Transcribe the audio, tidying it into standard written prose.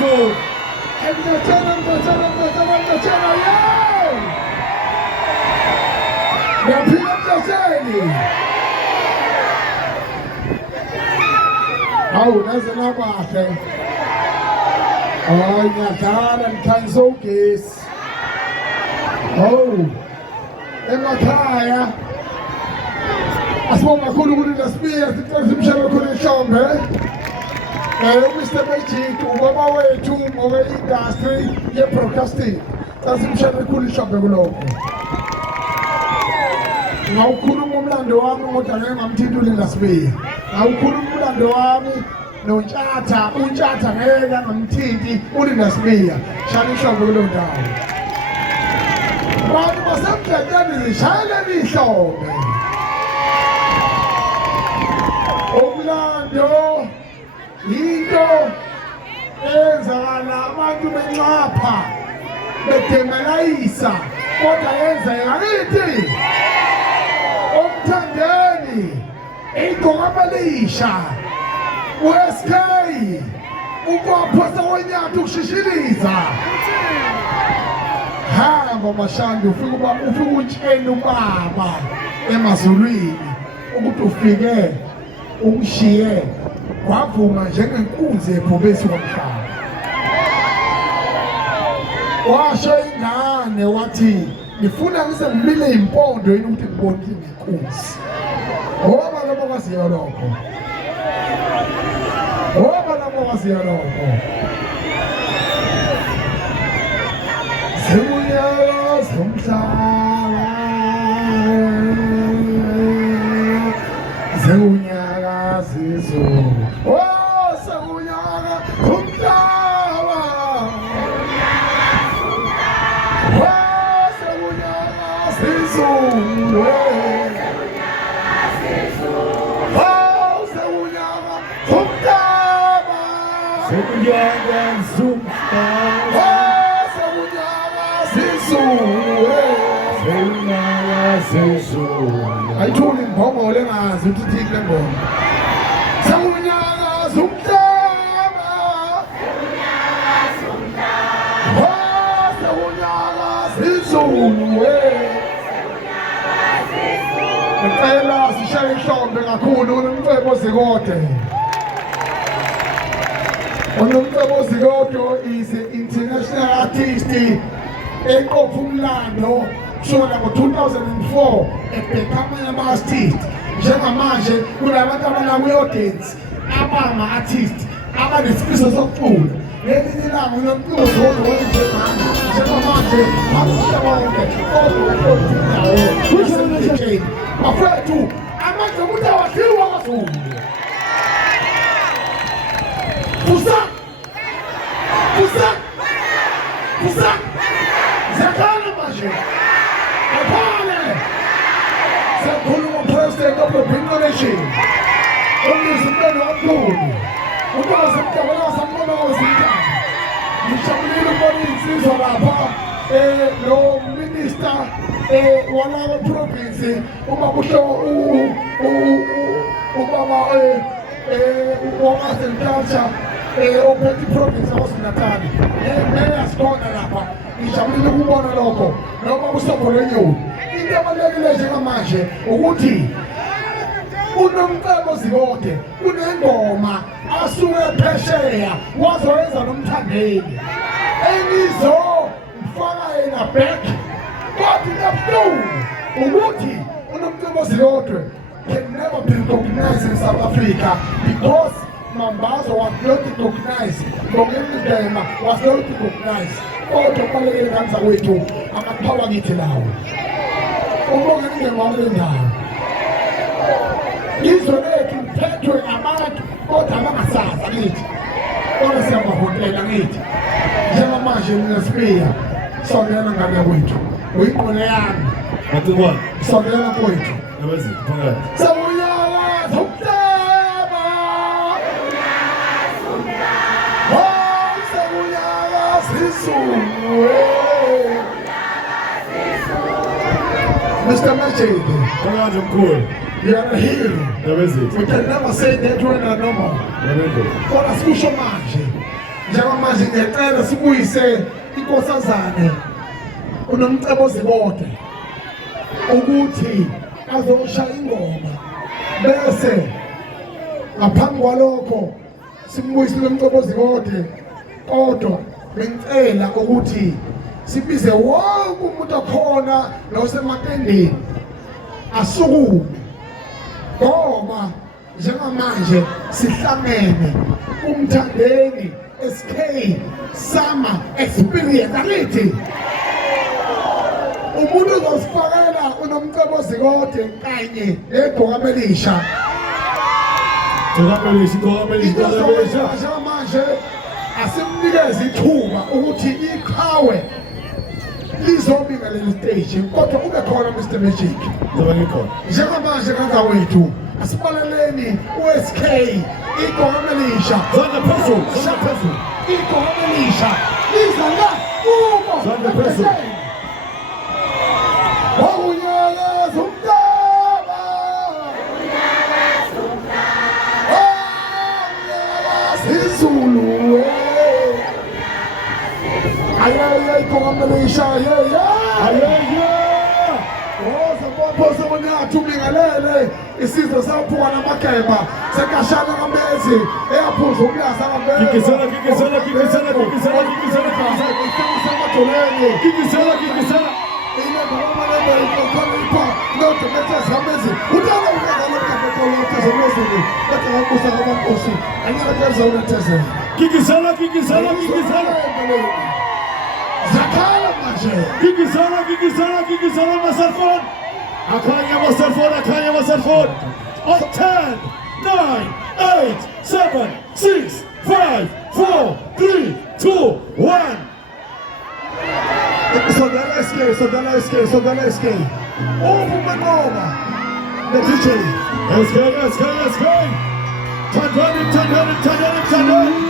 wethu emnyathela yey yaphila mnyatheli hawu naze nabahle ngiyadlala ngikhanyisa ugesi hawu emakhaya asibonga kakhulu ukuthi lasibiya simshaya khona ehlombe Mr. Magic ubaba wethu ngowe-industry ye-broadcasting sasimshaya kakhulu ehlombe kulokho ngawukhuluma umlando wami kodwa ngeke ngamthintuli lasibiya ngawukhuluma umlando wami noNtshatha uNtshatha ngeke ngamthinti uLindasibiya shaya ihlombe kulo ndawo abantu basemdlanteni zishayeleni ihlombe umlando into eyenzakala abantu bencapha bedemelayisa kodwa yenzeka kithi umthandeni igqokabalisha uSK ukwaphosa kwenyathu ukushishiliza hamba mashandi ufike utshela ubaba emazulwini ukuthi ufike ukushiye wavuma njengenkunzi ebhubesi komhlaba washo ingane wathi ngifuna ngise ngibile impondo yini ukuthi ngibonile ngenkunzi ngoba labo kwaziyo lokho Sewunyaka somhlaba sewunyaka sizulu sewunyaka somhlaba sewunyaka sizulu Sewunyaka somhlaba ayithuli imbongo lengazi ukuthi thini le mbongo sewunyaka somhlaba sewunyaka sizulu ngicela sishaye ihlombe kakhulu uNomcebo Zikode uNomcebo Zikode is an international artist eqopha umlando kusukela ngo-2004 ebhekama ama-artist njengamanje kunabantu abanaku-audience abama-artist abanesifiso sokucula ngelinye ilanga uNomcebo Zikode njengamanje akusaba wonke kodwa bafethu amanje umuntu awathiwa kwaZulu Fusa Zakana manje Apale Sakhuluma president of the Bingo Nation umzimelo omkhulu ubazi mtabala sambona wazintaba ngijabulile ukubona insizwa lapha lo minister wala province ubabusho ubaba wa agriculture ophethe province yaKwaZulu-Natal mayor sikhona lapha ngijabulile ukubona lokho noma uSombo Lwenyoni into ebalulekile njengamanje ukuthi uNomcebo Zikode kunengoma asuke phesheya wazoyenza noMthandeni engizomfaka yena back kodwa nebuhlungu ukuthi uNomcebo Zikode can never be recognized in South Africa because Mambazo was not recognized. Bongema was not recognized. Kodwa kubalekile kanza wethu amapower ngithi lawo. Ubongema wamlendawo. Izwe lethu liphethwe abantu kodwa abangasazi akithi. Kodwa siyabahotela ngithi. Njengamanje Lindasibiya sondela ngane wethu. Uyingqondo yami. Athi kwani? Sondela kwethu. Yabazi phakathi. Sawuyala somhlaba. Mr. Magic, you are a hero. We can never say that when I know more. Kona sikusho manje njengamanje ngiyacela sibuyise inkosazane uNomcebo Zibode ukuthi azoshaya ingoma bese ngaphambi kwalokho simbuyisile uNomcebo Zibode. Kodwa bengicela ukuthi sibize wonke umuntu okhona nosematendeni asukume, ngoba njengamanje sihlangene kumthandeni SK Summer Experience. Alithi umuntu uzosifakela uNomcebo Zibode kanye neGqokamelisha. Njengamanje asimnikeze ithuba ukuthi iqhawe lizobika leli stage, kodwa kube khona Mr Magic. Njengamanje kanzawethu asibaleleni uSK iGqokamelisha iGqokamelisha liza la kubo wawunyakaza umhlaba Zulu ayay iGqokamelisha Oza bonyathi ubingelele isizwe saphuka namagemba sekashana kamezi eyaphuza umlaza kamezi Zakala manje. Kikisana Masalfon. Akanya Masalfon. On 10, 9, 8, 7, 6, 5, 4, 3, 2, 1. Sodala SK. Manova. The DJ. SK. Turn it.